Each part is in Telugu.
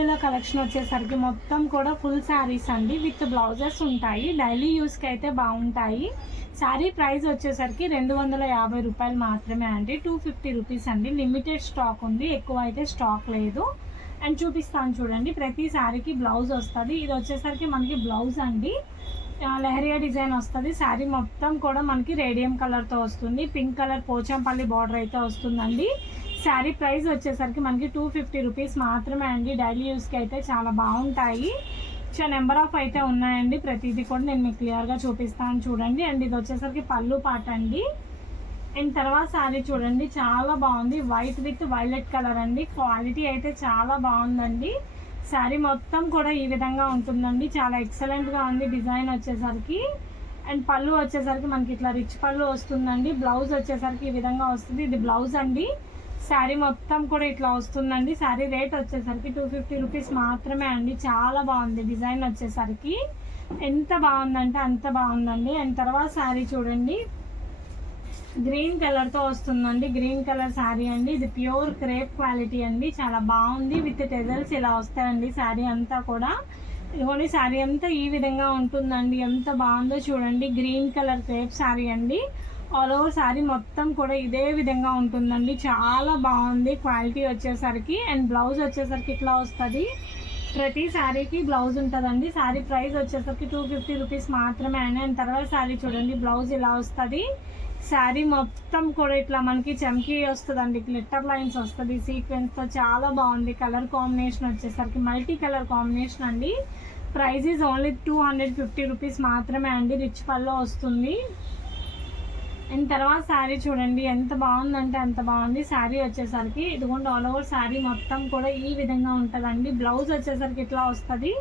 వీడియోలో కలెక్షన్ వచ్చేసరికి మొత్తం కూడా ఫుల్ శారీస్ అండి విత్ బ్లౌజెస్ ఉంటాయి. డైలీ యూస్కి అయితే బాగుంటాయి. శారీ ప్రైస్ వచ్చేసరికి 250 రూపాయలు మాత్రమే అండి. 250 రూపీస్ అండి. లిమిటెడ్ స్టాక్ ఉంది, ఎక్కువ అయితే స్టాక్ లేదు. అండ్ చూపిస్తాను చూడండి. ప్రతి శారీకి బ్లౌజ్ వస్తుంది. ఇది వచ్చేసరికి మనకి బ్లౌజ్ అండి. లెహరియా డిజైన్ వస్తుంది. శారీ మొత్తం కూడా మనకి రేడియం కలర్తో వస్తుంది. పింక్ కలర్ పోచంపల్లి బార్డర్ అయితే వస్తుందండి. శారీ ప్రైస్ వచ్చేసరికి మనకి 250 రూపీస్ మాత్రమే అండి. డైలీ యూస్కి అయితే చాలా బాగుంటాయి. నెంబర్ ఆఫ్ అయితే ఉన్నాయండి. ప్రతిదీ కూడా నేను మీకు క్లియర్గా చూపిస్తాను చూడండి. అండ్ ఇది వచ్చేసరికి పళ్ళు పాట అండి. అండ్ తర్వాత శారీ చూడండి, చాలా బాగుంది. వైట్ విత్ వైలెట్ కలర్ అండి. క్వాలిటీ అయితే చాలా బాగుందండి. శారీ మొత్తం కూడా ఈ విధంగా ఉంటుందండి. చాలా ఎక్సలెంట్గా ఉంది డిజైన్ వచ్చేసరికి. అండ్ పళ్ళు వచ్చేసరికి మనకి ఇట్లా రిచ్ పళ్ళు వస్తుందండి. బ్లౌజ్ వచ్చేసరికి ఈ విధంగా వస్తుంది. ఇది బ్లౌజ్ అండి. శారీ మొత్తం కూడా ఇట్లా వస్తుందండి. శారీ రేట్ వచ్చేసరికి 250 రూపీస్ మాత్రమే అండి. చాలా బాగుంది డిజైన్ వచ్చేసరికి. ఎంత బాగుందంటే అంత బాగుందండి. అండ్ తర్వాత శారీ చూడండి, గ్రీన్ కలర్తో వస్తుందండి. గ్రీన్ కలర్ శారీ అండి. ఇది ప్యూర్ క్రేప్ క్వాలిటీ అండి. చాలా బాగుంది. విత్ టెజల్స్ ఇలా వస్తాయండి. శారీ అంతా కూడా ఇదిగోండి. శారీ అంతా ఈ విధంగా ఉంటుందండి. ఎంత బాగుందో చూడండి. గ్రీన్ కలర్ క్రేప్ శారీ అండి. ఆల్ ఓవర్ శారీ మొత్తం కూడా ఇదే విధంగా ఉంటుందండి. చాలా బాగుంది క్వాలిటీ వచ్చేసరికి. అండ్ బ్లౌజ్ వచ్చేసరికి ఇట్లా వస్తుంది. ప్రతి శారీకి బ్లౌజ్ ఉంటుందండి. శారీ ప్రైస్ వచ్చేసరికి 250 రూపీస్ మాత్రమే అండి. అండ్ తర్వాత శారీ చూడండి, బ్లౌజ్ ఇలా వస్తుంది. శారీ మొత్తం కూడా ఇట్లా మనకి చమ్కీ వస్తుందండి. గ్లిట్టర్ లైన్స్ వస్తుంది సీక్వెన్స్తో. చాలా బాగుంది. కలర్ కాంబినేషన్ వచ్చేసరికి మల్టీ కలర్ కాంబినేషన్ అండి. ప్రైస్ ఈజ్ ఓన్లీ 250 రూపీస్ మాత్రమే అండి. రిచ్ పల్లో వస్తుంది. అండ్ తర్వాత శారీ చూడండి, ఎంత బాగుందంటే అంత బాగుంది. శారీ వచ్చేసరికి ఇదిగోండి, ఆల్ ఓవర్ శారీ మొత్తం కూడా ఈ విధంగా ఉంటుందండి. బ్లౌజ్ వచ్చేసరికి ఇట్లా వస్తుంది.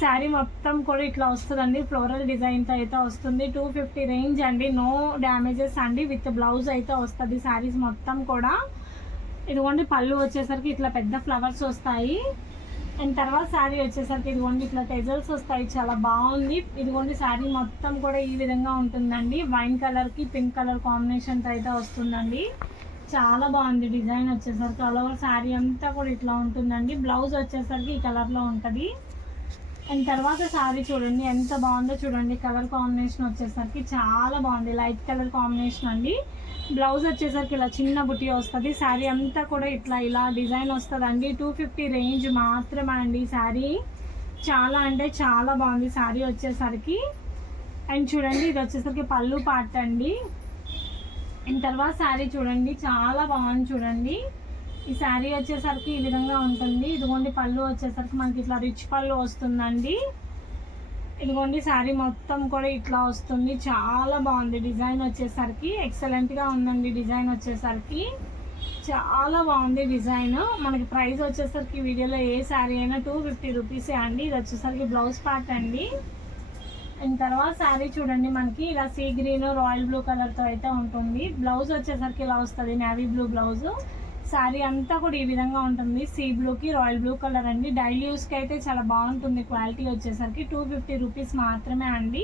శారీ మొత్తం కూడా ఇట్లా వస్తుందండి. ఫ్లోరల్ డిజైన్తో అయితే వస్తుంది. 250 రేంజ్ అండి. నో డ్యామేజెస్ అండి. విత్ బ్లౌజ్ అయితే వస్తుంది శారీస్ మొత్తం కూడా. ఇదిగోండి పళ్ళు వచ్చేసరికి ఇట్లా పెద్ద ఫ్లవర్స్ వస్తాయి. అండ్ తర్వాత శారీ వచ్చేసరికి ఇదిగోండి ఇట్లా టెజల్స్ వస్తాయి. చాలా బాగుంది. ఇదిగోండి శారీ మొత్తం కూడా ఈ విధంగా ఉంటుందండి. వైన్ కలర్కి పింక్ కలర్ కాంబినేషన్తో అయితే వస్తుందండి. చాలా బాగుంది డిజైన్ వచ్చేసరికి. ఆల్ ఓవర్ శారీ అంతా కూడా ఇట్లా ఉంటుందండి. బ్లౌజ్ వచ్చేసరికి ఈ కలర్లో ఉంటుంది. అండ్ తర్వాత శారీ చూడండి, ఎంత బాగుందో చూడండి. కలర్ కాంబినేషన్ వచ్చేసరికి చాలా బాగుంది. లైట్ కలర్ కాంబినేషన్ అండి. బ్లౌజ్ వచ్చేసరికి ఇలా చిన్న బుట్టి వస్తుంది. శారీ అంతా కూడా ఇట్లా ఇలా డిజైన్ వస్తుందండి. 250 రేంజ్ మాత్రమే అండి. శారీ చాలా అంటే చాలా బాగుంది శారీ వచ్చేసరికి. అండ్ చూడండి, ఇది వచ్చేసరికి పళ్ళు పార్ట్ అండి. అండ్ తర్వాత శారీ చూడండి, చాలా బాగుంది చూడండి. ఈ శారీ వచ్చేసరికి ఈ విధంగా ఉంటుంది. ఇదిగోండి పళ్ళు వచ్చేసరికి మనకి ఇట్లా రిచ్ పళ్ళు వస్తుందండి. ఇదిగోండి శారీ మొత్తం కూడా ఇట్లా వస్తుంది. చాలా బాగుంది డిజైన్ వచ్చేసరికి. ఎక్సలెంట్గా ఉందండి డిజైన్ వచ్చేసరికి. చాలా బాగుంది డిజైన్. మనకి ప్రైస్ వచ్చేసరికి వీడియోలో ఏ శారీ అయినా 250 రూపీసే అండి. ఇది వచ్చేసరికి బ్లౌజ్ పార్ట్ అండి. అండ్ తర్వాత శారీ చూడండి, మనకి ఇలా సీ గ్రీన్ రాయల్ బ్లూ కలర్తో అయితే ఉంటుంది. బ్లౌజ్ వచ్చేసరికి ఇలా వస్తుంది, నేవీ బ్లూ బ్లౌజ్. శారీ అంతా కూడా ఈ విధంగా ఉంటుంది. సీ బ్లూకి రాయల్ బ్లూ కలర్ అండి. డైలీ యూస్కి అయితే చాలా బాగుంటుంది. క్వాలిటీ వచ్చేసరికి 250 రూపీస్ మాత్రమే అండి.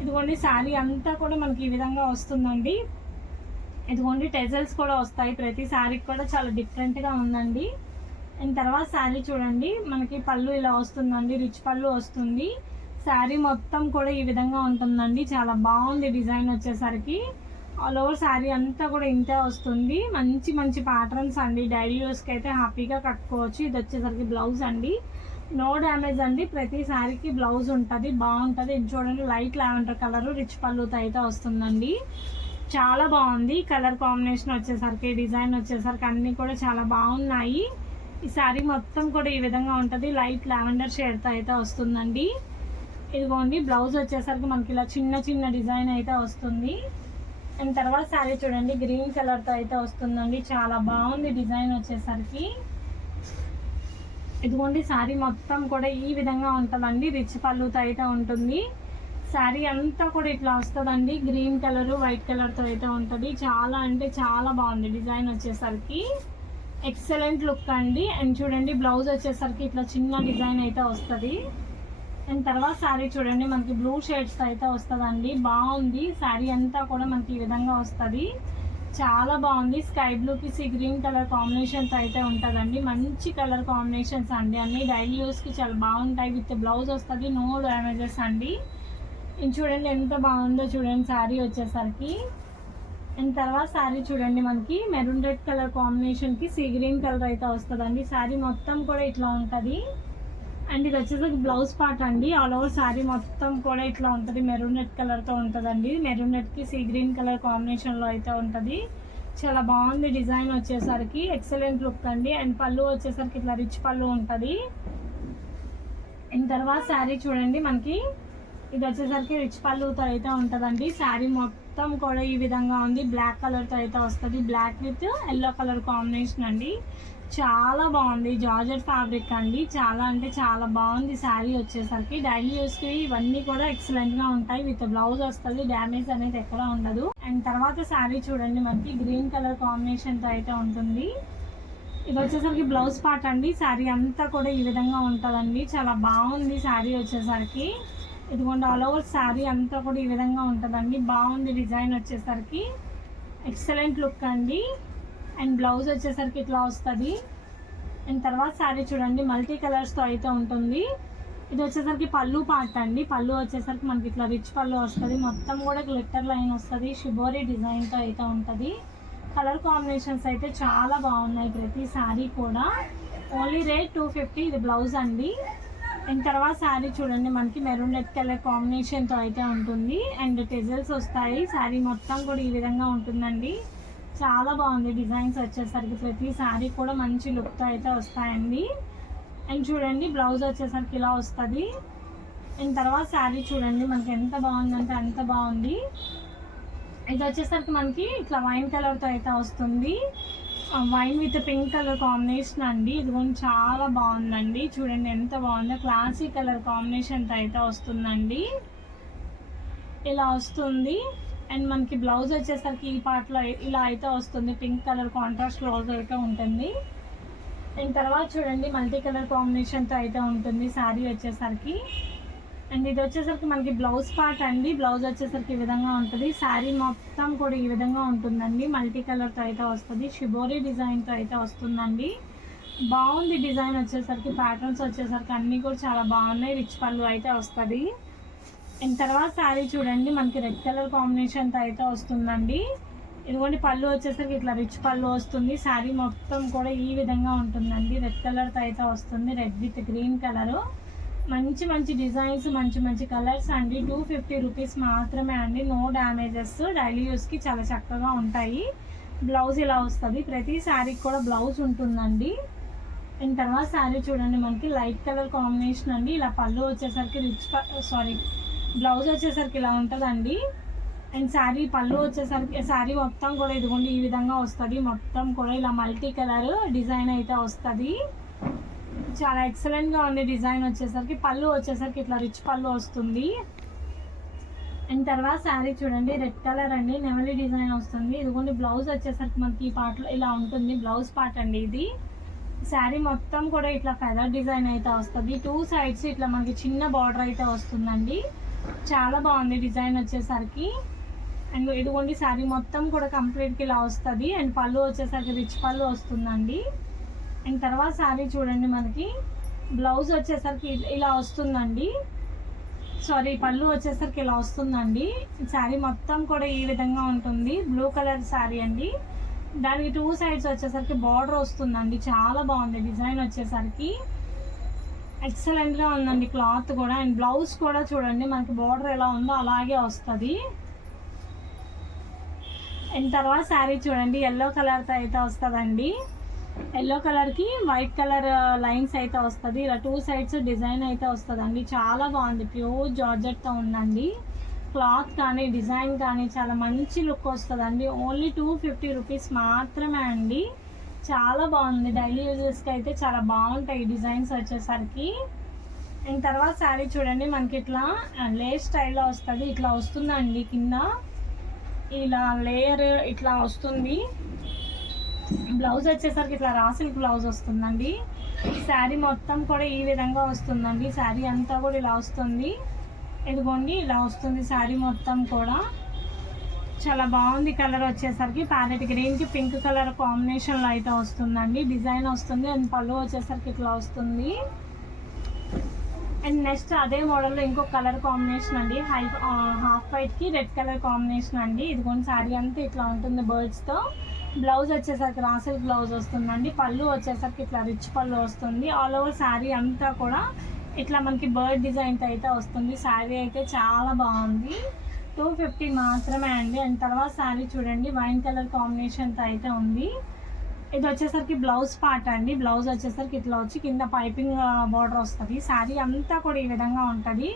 ఇదిగోండి శారీ అంతా కూడా మనకి ఈ విధంగా వస్తుందండి. ఇదిగోండి టెజల్స్ కూడా వస్తాయి. ప్రతి శారీకి కూడా చాలా డిఫరెంట్గా ఉందండి. అండ్ తర్వాత శారీ చూడండి, మనకి పళ్ళు ఇలా వస్తుందండి. రిచ్ పళ్ళు వస్తుంది. శారీ మొత్తం కూడా ఈ విధంగా ఉంటుందండి. చాలా బాగుంది డిజైన్ వచ్చేసరికి. ఆల్ ఓవర్ శారీ అంతా కూడా ఇంతే వస్తుంది. మంచి మంచి ప్యాటర్న్స్ అండి. డైలీ యూస్కి అయితే హ్యాపీగా కట్టుకోవచ్చు. ఇది వచ్చేసరికి బ్లౌజ్ అండి. నో డ్యామేజ్ అండి. ప్రతి శారీకి బ్లౌజ్ ఉంటుంది, బాగుంటుంది. ఇది చూడండి, లైట్ లావెండర్ కలర్ రిచ్ పళ్ళుతో అయితే వస్తుందండి. చాలా బాగుంది. కలర్ కాంబినేషన్ వచ్చేసరికి, డిజైన్ వచ్చేసరికి అన్నీ కూడా చాలా బాగున్నాయి. ఈ శారీ మొత్తం కూడా ఈ విధంగా ఉంటుంది. లైట్ లావెండర్ షేడ్తో అయితే వస్తుందండి. ఇదిగోండి బ్లౌజ్ వచ్చేసరికి మనకి ఇలా చిన్న చిన్న డిజైన్ అయితే వస్తుంది. అండ్ తర్వాత శారీ చూడండి, గ్రీన్ కలర్తో అయితే వస్తుందండి. చాలా బాగుంది డిజైన్ వచ్చేసరికి. ఇదిగోండి శారీ మొత్తం కూడా ఈ విధంగా ఉంటుందండి. రిచ్ పళ్ళుతో అయితే ఉంటుంది. శారీ అంతా కూడా ఇట్లా వస్తుందండి. గ్రీన్ కలరు వైట్ కలర్తో అయితే ఉంటుంది. చాలా అంటే చాలా బాగుంది డిజైన్ వచ్చేసరికి. ఎక్సలెంట్ లుక్ అండి. అండ్ చూడండి బ్లౌజ్ వచ్చేసరికి ఇట్లా చిన్న డిజైన్ అయితే వస్తుంది. అండ్ తర్వాత శారీ చూడండి, మనకి బ్లూ షేడ్స్ అయితే వస్తుందండి. బాగుంది. శారీ అంతా కూడా మనకి ఈ విధంగా వస్తుంది. చాలా బాగుంది. స్కై బ్లూకి సీ గ్రీన్ కలర్ కాంబినేషన్స్ అయితే ఉంటుందండి. మంచి కలర్ కాంబినేషన్స్ అండి. అన్నీ డైలీ యూస్కి చాలా బాగుంటాయి. విత్ బ్లౌజ్ వస్తుంది, నో డ్యామేజెస్ అండి. ఇది చూడండి ఎంత బాగుందో చూడండి శారీ వచ్చేసరికి. అండ్ తర్వాత శారీ చూడండి మనకి మెరూన్ రెడ్ కలర్ కాంబినేషన్కి సీ గ్రీన్ కలర్ అయితే వస్తుందండి. శారీ మొత్తం కూడా ఇట్లా ఉంటుంది. అండ్ ఇది వచ్చేసరికి బ్లౌజ్ పార్ట్ అండి. ఆల్ ఓవర్ శారీ మొత్తం కూడా ఇట్లా ఉంటుంది. మెరూన్ రెడ్ కలర్తో ఉంటుందండి. మెరూన్ రెడ్కి సీ గ్రీన్ కలర్ కాంబినేషన్లో అయితే ఉంటుంది. చాలా బాగుంది డిజైన్ వచ్చేసరికి. ఎక్సలెంట్ లుక్ అండి. అండ్ పళ్ళు వచ్చేసరికి ఇట్లా రిచ్ పళ్ళు ఉంటుంది. అండ్ తర్వాత శారీ చూడండి మనకి ఇది వచ్చేసరికి రిచ్ పళ్ళుతో అయితే ఉంటుందండి. శారీ మొత్తం కూడా ఈ విధంగా ఉంది. బ్లాక్ కలర్తో అయితే వస్తుంది. Black with yellow colour combination అండి. చాలా బాగుంది. జార్జెట్ ఫ్యాబ్రిక్ అండి. చాలా అంటే చాలా బాగుంది శారీ వచ్చేసరికి. డైలీ యూస్కి ఇవన్నీ కూడా ఎక్సలెంట్గా ఉంటాయి. విత్ బ్లౌజ్ వస్తుంది. డ్యామేజ్ అనేది ఎక్కడ ఉండదు. అండ్ తర్వాత శారీ చూడండి మనకి గ్రీన్ కలర్ కాంబినేషన్తో అయితే ఉంటుంది. ఇది వచ్చేసరికి బ్లౌజ్ పార్ట్ అండి. శారీ అంతా కూడా ఈ విధంగా ఉంటుందండి. చాలా బాగుంది శారీ వచ్చేసరికి. ఇదిగోండి ఆల్ ఓవర్ శారీ అంతా కూడా ఈ విధంగా ఉంటుందండి. బాగుంది డిజైన్ వచ్చేసరికి. ఎక్సలెంట్ లుక్ అండి. అండ్ బ్లౌజ్ వచ్చేసరికి ఇట్లా వస్తుంది. అండ్ తర్వాత శారీ చూడండి మల్టీ కలర్స్తో అయితే ఉంటుంది. ఇది వచ్చేసరికి పళ్ళు పార్ట్ అండి. పళ్ళు వచ్చేసరికి మనకి ఇట్లా రిచ్ పళ్ళు వస్తుంది. మొత్తం కూడా గ్లిట్టర్ లైన్ వస్తుంది. షిబోరీ డిజైన్తో అయితే ఉంటుంది. కలర్ కాంబినేషన్స్ అయితే చాలా బాగున్నాయి ప్రతి శారీ కూడా. Only rate 250. ఇది బ్లౌజ్ అండి. అండ్ తర్వాత శారీ చూడండి మనకి మెరూన్ రెడ్ కలర్ కాంబినేషన్తో అయితే ఉంటుంది. అండ్ టెజల్స్ వస్తాయి. శారీ మొత్తం కూడా ఈ విధంగా ఉంటుందండి. చాలా బాగుంది డిజైన్స్ వచ్చేసరికి. ప్రతి శారీ కూడా మంచి లుక్తో అయితే వస్తాయండి. అండ్ చూడండి బ్లౌజ్ వచ్చేసరికి ఇలా వస్తుంది. అండ్ తర్వాత శారీ చూడండి మనకి ఎంత బాగుందంటే అంత బాగుంది. ఇది వచ్చేసరికి మనకి ఇట్లా వైన్ కలర్తో అయితే వస్తుంది. Wine with pink colour combination అండి. ఇది కూడా చాలా బాగుందండి. చూడండి ఎంత బాగుందో. క్లాసిక్ కలర్ కాంబినేషన్తో అయితే వస్తుందండి. ఇలా వస్తుంది. అండ్ మనకి బ్లౌజ్ వచ్చేసరికి ఈ పార్ట్లో ఇలా అయితే వస్తుంది. పింక్ కలర్ కాంట్రాస్ట్ బ్లౌజ్ అయితే ఉంటుంది. అండ్ తర్వాత చూడండి మల్టీ కలర్ కాంబినేషన్తో అయితే ఉంటుంది శారీ వచ్చేసరికి. అండ్ ఇది వచ్చేసరికి మనకి బ్లౌజ్ పార్ట్ అండి. బ్లౌజ్ వచ్చేసరికి ఈ విధంగా ఉంటుంది. శారీ మొత్తం కూడా ఈ విధంగా ఉంటుందండి. మల్టీ కలర్తో అయితే వస్తుంది. షిబోరీ డిజైన్తో అయితే వస్తుందండి. బాగుంది డిజైన్ వచ్చేసరికి. ప్యాటర్న్స్ వచ్చేసరికి అన్నీ కూడా చాలా బాగున్నాయి. రిచ్ పళ్ళు అయితే వస్తుంది. అండ్ తర్వాత శారీ చూడండి మనకి రెడ్ కలర్ కాంబినేషన్తో అయితే వస్తుందండి. ఇదిగోండి పళ్ళు వచ్చేసరికి ఇట్లా రిచ్ పళ్ళు వస్తుంది. శారీ మొత్తం కూడా ఈ విధంగా ఉంటుందండి. రెడ్ కలర్తో అయితే వస్తుంది. Red with green colour. మంచి మంచి డిజైన్స్, మంచి మంచి కలర్స్ అండి. 250 రూపీస్ మాత్రమే అండి. No damages. డైలీ యూస్కి చాలా చక్కగా ఉంటాయి. బ్లౌజ్ ఇలా వస్తుంది. ప్రతి శారీకి కూడా బ్లౌజ్ ఉంటుందండి. అండ్ తర్వాత శారీ చూడండి మనకి లైట్ కలర్ కాంబినేషన్ అండి. ఇలా పళ్ళు వచ్చేసరికి బ్లౌజ్ వచ్చేసరికి ఇలా ఉంటుందండి. అండ్ శారీ పళ్ళు వచ్చేసరికి శారీ మొత్తం కూడా ఇదిగోండి ఈ విధంగా వస్తుంది. మొత్తం కూడా ఇలా మల్టీ కలర్ డిజైన్ అయితే వస్తుంది. చాలా ఎక్సలెంట్గా ఉంది డిజైన్ వచ్చేసరికి. పళ్ళు వచ్చేసరికి ఇట్లా రిచ్ పళ్ళు వస్తుంది. అండ్ తర్వాత శారీ చూడండి రెడ్ కలర్ అండి. నెమలి డిజైన్ వస్తుంది. ఇదిగోండి బ్లౌజ్ వచ్చేసరికి మనకి ఈ పార్ట్లో ఇలా ఉంటుంది. బ్లౌజ్ పార్ట్ అండి ఇది. శారీ మొత్తం కూడా ఇట్లా ఫెదర్ డిజైన్ అయితే వస్తుంది. 2 సైడ్స్ ఇట్లా మనకి చిన్న బార్డర్ అయితే వస్తుందండి. చాలా బాగుంది డిజైన్ వచ్చేసరికి. అండ్ ఇదిగోండి శారీ మొత్తం కూడా కంప్లీట్గా ఇలా వస్తుంది. అండ్ పళ్ళు వచ్చేసరికి రిచ్ పళ్ళు వస్తుందండి. అండ్ తర్వాత శారీ చూడండి మనకి బ్లౌజ్ వచ్చేసరికి ఇలా వస్తుందండి. పళ్ళు వచ్చేసరికి ఇలా వస్తుందండి. శారీ మొత్తం కూడా ఈ విధంగా ఉంటుంది. బ్లూ కలర్ శారీ అండి. దానికి 2 సైడ్స్ వచ్చేసరికి బార్డర్ వస్తుందండి. చాలా బాగుంది డిజైన్ వచ్చేసరికి. ఎక్సలెంట్గా ఉందండి క్లాత్ కూడా. అండ్ బ్లౌజ్ కూడా చూడండి మనకి బార్డర్ ఎలా ఉందో అలాగే వస్తుంది. అండ్ తర్వాత శారీ చూడండి ఎల్లో కలర్తో అయితే వస్తుందండి. ఎల్లో కలర్కి వైట్ కలర్ లైన్స్ అయితే వస్తుంది. ఇలా 2 సైడ్స్ డిజైన్ అయితే వస్తుందండి. చాలా బాగుంది. ప్యూర్ జార్జెట్తో ఉందండి. క్లాత్ కానీ డిజైన్ కానీ చాలా మంచి లుక్ వస్తుందండి. ఓన్లీ 250 రూపీస్ మాత్రమే అండి. చాలా బాగుంది. డైలీ యూజెస్కి అయితే చాలా బాగుంటాయి డిజైన్స్ వచ్చేసరికి. అండ్ తర్వాత శారీ చూడండి మనకి ఇట్లా లేస్ స్టైల్లో వస్తుంది. ఇట్లా వస్తుందండి. కింద ఇలా లేయర్ ఇట్లా వస్తుంది. బ్లౌజ్ వచ్చేసరికి ఇట్లా రా సిల్క్ బ్లౌజ్ వస్తుందండి. శారీ మొత్తం కూడా ఈ విధంగా వస్తుందండి. శారీ అంతా కూడా ఇలా వస్తుంది. ఇదిగోండి ఇలా వస్తుంది శారీ మొత్తం కూడా. చాలా బాగుంది కలర్ వచ్చేసరికి ప్యారెట్ గ్రీన్కి పింక్ కలర్ కాంబినేషన్లో అయితే వస్తుందండి. డిజైన్ వస్తుంది అండ్ పళ్ళు వచ్చేసరికి ఇట్లా వస్తుంది. అండ్ నెక్స్ట్ అదే మోడల్లో ఇంకో కలర్ కాంబినేషన్ అండి, హాఫ్ వైట్కి రెడ్ కలర్ కాంబినేషన్ అండి. ఇదిగోండి శారీ అంతా ఇట్లా ఉంటుంది బర్డ్స్తో. బ్లౌజ్ వచ్చేసరికి రాసెల్ బ్లౌజ్ వస్తుందండి. పళ్ళు వచ్చేసరికి ఇట్లా రిచ్ పళ్ళు వస్తుంది. ఆల్ ఓవర్ శారీ అంతా కూడా ఇట్లా మనకి బర్డ్ డిజైన్తో అయితే వస్తుంది. శారీ అయితే చాలా బాగుంది. 250 మాత్రమే అండి. అండ్ తర్వాత శారీ చూడండి వైన్ కలర్ కాంబినేషన్తో అయితే ఉంది. ఇది వచ్చేసరికి బ్లౌజ్ పార్ట్ అండి. బ్లౌజ్ వచ్చేసరికి ఇట్లా వచ్చి కింద పైపింగ్ బార్డర్ వస్తుంది. శారీ అంతా కూడా ఈ విధంగా ఉంటుంది.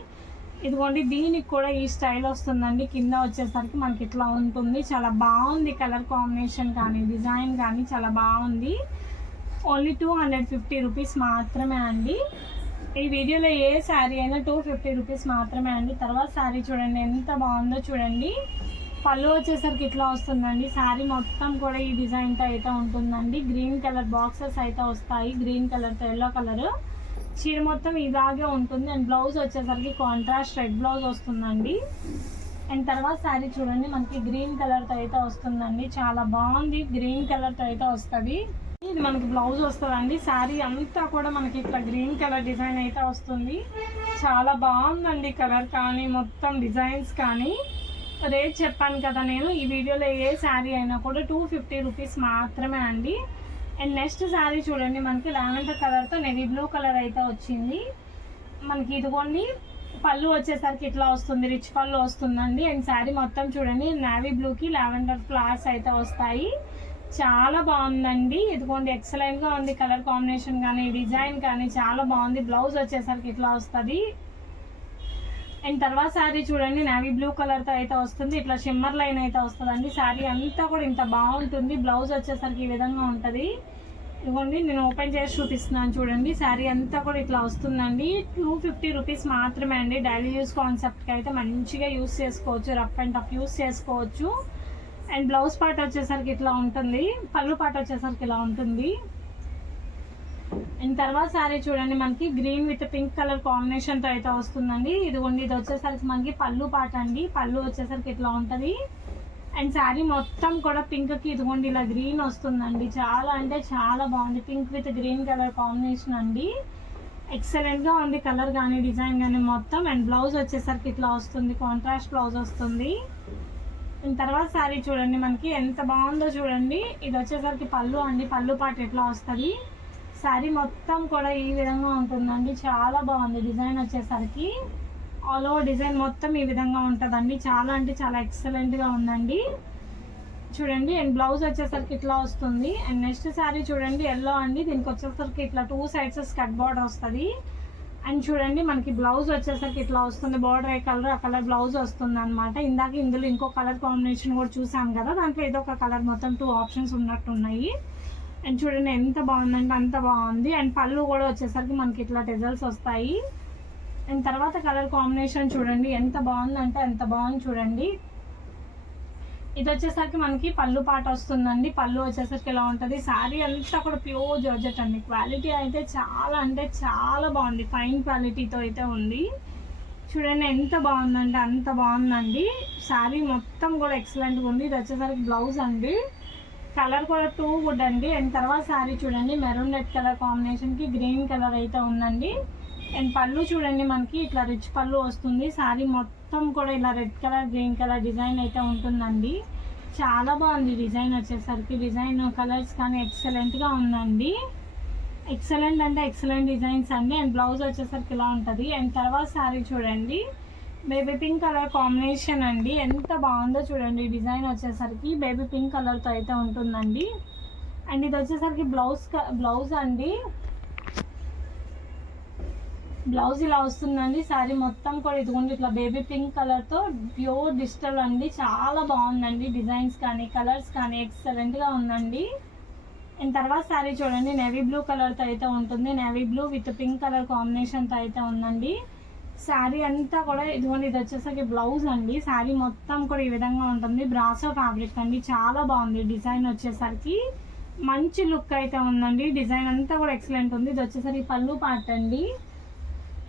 ఇదిగోండి దీనికి కూడా ఈ స్టైల్ వస్తుందండి. కింద వచ్చేసరికి మనకి ఇట్లా ఉంటుంది. చాలా బాగుంది కలర్ కాంబినేషన్ కానీ డిజైన్ కానీ చాలా బాగుంది. ఓన్లీ 250 రూపీస్ మాత్రమే అండి. ఈ వీడియోలో ఏ శారీ అయినా 250 రూపీస్ మాత్రమే అండి. తర్వాత శారీ చూడండి ఎంత బాగుందో చూడండి. పళ్ళు వచ్చేసరికి ఇట్లా వస్తుందండి. శారీ మొత్తం కూడా ఈ డిజైన్తో అయితే ఉంటుందండి. గ్రీన్ కలర్ బాక్సెస్ అయితే వస్తాయి, గ్రీన్ కలర్తో ఎల్లో కలర్. చీర మొత్తం ఇలాగే ఉంటుంది. అండ్ బ్లౌజ్ వచ్చేసరికి కాంట్రాస్ట్ రెడ్ బ్లౌజ్ వస్తుందండి. అండ్ తర్వాత శారీ చూడండి మనకి గ్రీన్ కలర్తో అయితే వస్తుందండి. చాలా బాగుంది, గ్రీన్ కలర్తో అయితే వస్తుంది. ఇది మనకి బ్లౌజ్ వస్తుందండి. శారీ అంతా కూడా మనకి ఇట్లా గ్రీన్ కలర్ డిజైన్ అయితే వస్తుంది. చాలా బాగుందండి కలర్ కానీ మొత్తం డిజైన్స్ కానీ. రేట్ చెప్పాను కదా నేను, ఈ వీడియోలో ఏ శారీ అయినా కూడా 250 రూపీస్ మాత్రమే అండి. అండ్ నెక్స్ట్ శారీ చూడండి మనకి లావెండర్ కలర్తో నెవీ బ్లూ కలర్ అయితే వచ్చింది. మనకి ఇదిగోండి పళ్ళు వచ్చేసరికి ఇట్లా వస్తుంది, రిచ్ పళ్ళు వస్తుందండి. అండ్ శారీ మొత్తం చూడండి నేవీ బ్లూకి లావెండర్ ఫ్లవర్స్ అయితే వస్తాయి. చాలా బాగుందండి. ఇదిగోండి ఎక్సలెంట్గా ఉంది కలర్ కాంబినేషన్ కానీ డిజైన్ కానీ చాలా బాగుంది. బ్లౌజ్ వచ్చేసరికి ఇట్లా వస్తుంది. అండ్ తర్వాత శారీ చూడండి నేవీ బ్లూ కలర్తో అయితే వస్తుంది. ఇట్లా షిమ్మర్ లైన్ అయితే వస్తుందండి. శారీ అంతా కూడా ఇంత బాగుంటుంది. బ్లౌజ్ వచ్చేసరికి ఈ విధంగా ఉంటుంది. ఇదిగోండి నేను ఓపెన్ చేసి చూపిస్తున్నాను చూడండి. శారీ అంతా కూడా ఇట్లా వస్తుందండి. 250 రూపీస్ మాత్రమే అండి. డైలీ యూస్ కాన్సెప్ట్కి అయితే మంచిగా యూస్ చేసుకోవచ్చు, రఫ్ అండ్ టఫ్ యూస్ చేసుకోవచ్చు. అండ్ బ్లౌజ్ పార్ట్ వచ్చేసరికి ఇట్లా ఉంటుంది, పళ్ళు పార్ట్ వచ్చేసరికి ఇలా ఉంటుంది. అండ్ తర్వాత శారీ చూడండి మనకి గ్రీన్ విత్ పింక్ కలర్ కాంబినేషన్తో అయితే వస్తుందండి. ఇదిగోండి ఇది వచ్చేసరికి మనకి పళ్ళు పాట అండి. పళ్ళు వచ్చేసరికి ఇట్లా ఉంటుంది. అండ్ శారీ మొత్తం కూడా పింక్కి ఇదిగోండి ఇలా గ్రీన్ వస్తుందండి. చాలా అంటే చాలా బాగుంది. Pink with green colour combination అండి. ఎక్సలెంట్గా ఉంది కలర్ కానీ డిజైన్ కానీ మొత్తం. అండ్ బ్లౌజ్ వచ్చేసరికి ఇట్లా వస్తుంది, కాంట్రాస్ట్ బ్లౌజ్ వస్తుంది. అండ్ తర్వాత శారీ చూడండి మనకి ఎంత బాగుందో చూడండి. ఇది వచ్చేసరికి పళ్ళు అండి. పళ్ళు పాట ఎట్లా వస్తుంది. శారీ మొత్తం కూడా ఈ విధంగా ఉంటుందండి. చాలా బాగుంది డిజైన్ వచ్చేసరికి. ఆల్ ఓవర్ డిజైన్ మొత్తం ఈ విధంగా ఉంటుందండి. చాలా అంటే చాలా ఎక్సలెంట్గా ఉందండి చూడండి. అండ్ బ్లౌజ్ వచ్చేసరికి ఇట్లా వస్తుంది. అండ్ నెక్స్ట్ శారీ చూడండి ఎల్లో అండి. దీనికి వచ్చేసరికి ఇట్లా 2 సైడ్స్ స్కర్ట్ బార్డర్ వస్తుంది. అండ్ చూడండి మనకి బ్లౌజ్ వచ్చేసరికి ఇట్లా వస్తుంది. బార్డర్ ఏ కలర్ ఆ కలర్ బ్లౌజ్ వస్తుంది అనమాట. ఇందాక ఇందులో ఇంకో కలర్ కాంబినేషన్ కూడా చూసాం కదా, దాంట్లో ఏదో ఒక కలర్ మొత్తం 2 ఆప్షన్స్ ఉన్నట్టున్నాయి. అండ్ చూడండి ఎంత బాగుందంటే అంత బాగుంది. అండ్ పళ్ళు కూడా వచ్చేసరికి మనకి ఇట్లా టెజల్స్ వస్తాయి. అండ్ తర్వాత కలర్ కాంబినేషన్ చూడండి ఎంత బాగుందంటే అంత బాగుంది చూడండి. ఇది వచ్చేసరికి మనకి పళ్ళు పాట వస్తుందండి. పళ్ళు వచ్చేసరికి ఇలా ఉంటుంది. శారీ అంతా కూడా ప్యూర్ జార్జెట్ అండి. క్వాలిటీ అయితే చాలా అంటే చాలా బాగుంది. ఫైన్ క్వాలిటీతో అయితే ఉంది. చూడండి ఎంత బాగుందంటే అంత బాగుందండి. శారీ మొత్తం కూడా ఎక్సలెంట్గా ఉంది. ఇది వచ్చేసరికి బ్లౌజ్ అండి. కలర్ కూడా 2 గుడ్ అండి. అండ్ తర్వాత శారీ చూడండి మెరూన్ రెడ్ కలర్ కాంబినేషన్కి గ్రీన్ కలర్ అయితే ఉందండి. అండ్ పళ్ళు చూడండి మనకి ఇట్లా రిచ్ పళ్ళు వస్తుంది. శారీ మొత్తం కూడా ఇలా red colour green colour design అయితే ఉంటుందండి. చాలా బాగుంది డిజైన్ వచ్చేసరికి. డిజైన్ కలర్స్ కానీ ఎక్సలెంట్గా ఉందండి. ఎక్సలెంట్ అంటే ఎక్సలెంట్ డిజైన్స్ అండి. అండ్ బ్లౌజ్ వచ్చేసరికి ఇలా ఉంటుంది. అండ్ తర్వాత శారీ చూడండి బేబీ పింక్ కలర్ కాంబినేషన్ అండి. ఎంత బాగుందో చూడండి. డిజైన్ వచ్చేసరికి బేబీ పింక్ కలర్తో అయితే ఉంటుందండి. అండ్ ఇది వచ్చేసరికి బ్లౌజ్ అండి. బ్లౌజ్ ఇలా వస్తుందండి. శారీ మొత్తం కూడా ఇదిగోండి ఇట్లా బేబీ పింక్ కలర్తో ప్యూర్ డిజిటల్ అండి. చాలా బాగుందండి. డిజైన్స్ కానీ కలర్స్ కానీ ఎక్సలెంట్గా ఉందండి. అండ్ తర్వాత శారీ చూడండి నేవీ బ్లూ కలర్తో అయితే ఉంటుంది. Navy blue with pink colour కాంబినేషన్తో అయితే ఉందండి. శారీ అంతా కూడా ఇదిగోండి ఇది వచ్చేసరికి బ్లౌజ్ అండి. శారీ మొత్తం కూడా ఈ విధంగా ఉంటుంది. బ్రాసో ఫ్యాబ్రిక్ అండి. చాలా బాగుంది డిజైన్ వచ్చేసరికి. మంచి లుక్ అయితే ఉందండి. డిజైన్ అంతా కూడా ఎక్సలెంట్ ఉంది. ఇది వచ్చేసరికి పళ్ళు పార్ట్ అండి.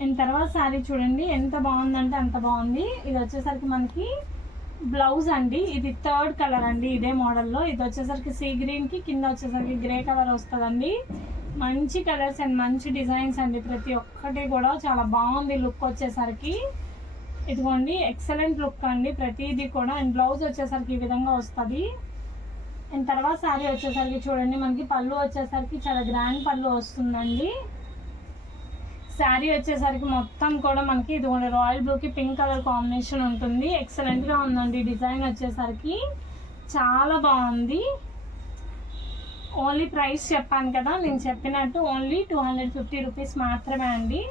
అండ్ తర్వాత శారీ చూడండి ఎంత బాగుందంటే అంత బాగుంది. ఇది వచ్చేసరికి మనకి బ్లౌజ్ అండి, ఇది థర్డ్ కలర్ అండి ఇదే మోడల్లో. ఇది వచ్చేసరికి సీ గ్రీన్కి కింద వచ్చేసరికి గ్రే కలర్ వస్తుందండి. మంచి కలర్స్ అండ్ మంచి డిజైన్స్ అండి, ప్రతి ఒక్కటి కూడా చాలా బాగుంది లుక్ వచ్చేసరికి. ఇదిగోండి ఎక్సలెంట్ లుక్ అండి ప్రతిదీ కూడా. అండ్ బ్లౌజ్ వచ్చేసరికి ఈ విధంగా వస్తుంది. అండ్ తర్వాత శారీ వచ్చేసరికి చూడండి, మనకి పళ్ళు వచ్చేసరికి చాలా గ్రాండ్ పళ్ళు వస్తుందండి. శారీ వచ్చేసరికి మొత్తం కూడా మనకి ఇదిగోండి రాయల్ బ్లూకి పింక్ కలర్ కాంబినేషన్ ఉంటుంది. ఎక్సలెంట్గా ఉందండి డిజైన్ వచ్చేసరికి, చాలా బాగుంది. ఓన్లీ ప్రైస్ చెప్పాను కదా, నేను చెప్పినట్టు ఓన్లీ 250 రూపీస్ మాత్రమే అండి.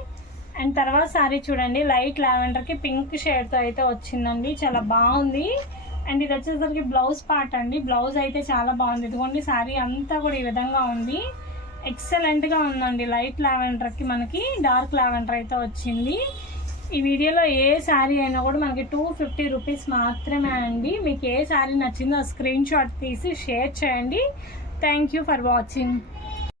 అండ్ తర్వాత శారీ చూడండి, లైట్ లావెండర్కి పింక్ షేడ్తో అయితే వచ్చిందండి, చాలా బాగుంది. అండ్ ఇది వచ్చేసరికి బ్లౌజ్ పార్ట్ అండి. బ్లౌజ్ అయితే చాలా బాగుంది. ఇదిగోండి శారీ అంతా కూడా ఈ విధంగా ఉంది, ఎక్సలెంట్గా ఉందండి. లైట్ లావెండర్కి మనకి డార్క్ లావెండర్ అయితే వచ్చింది. ఈ వీడియోలో ఏ శారీ అయినా కూడా మనకి 250 రూపీస్ మాత్రమే అండి. మీకు ఏ శారీ నచ్చిందో స్క్రీన్ షాట్ తీసి షేర్ చేయండి. Thank you for watching.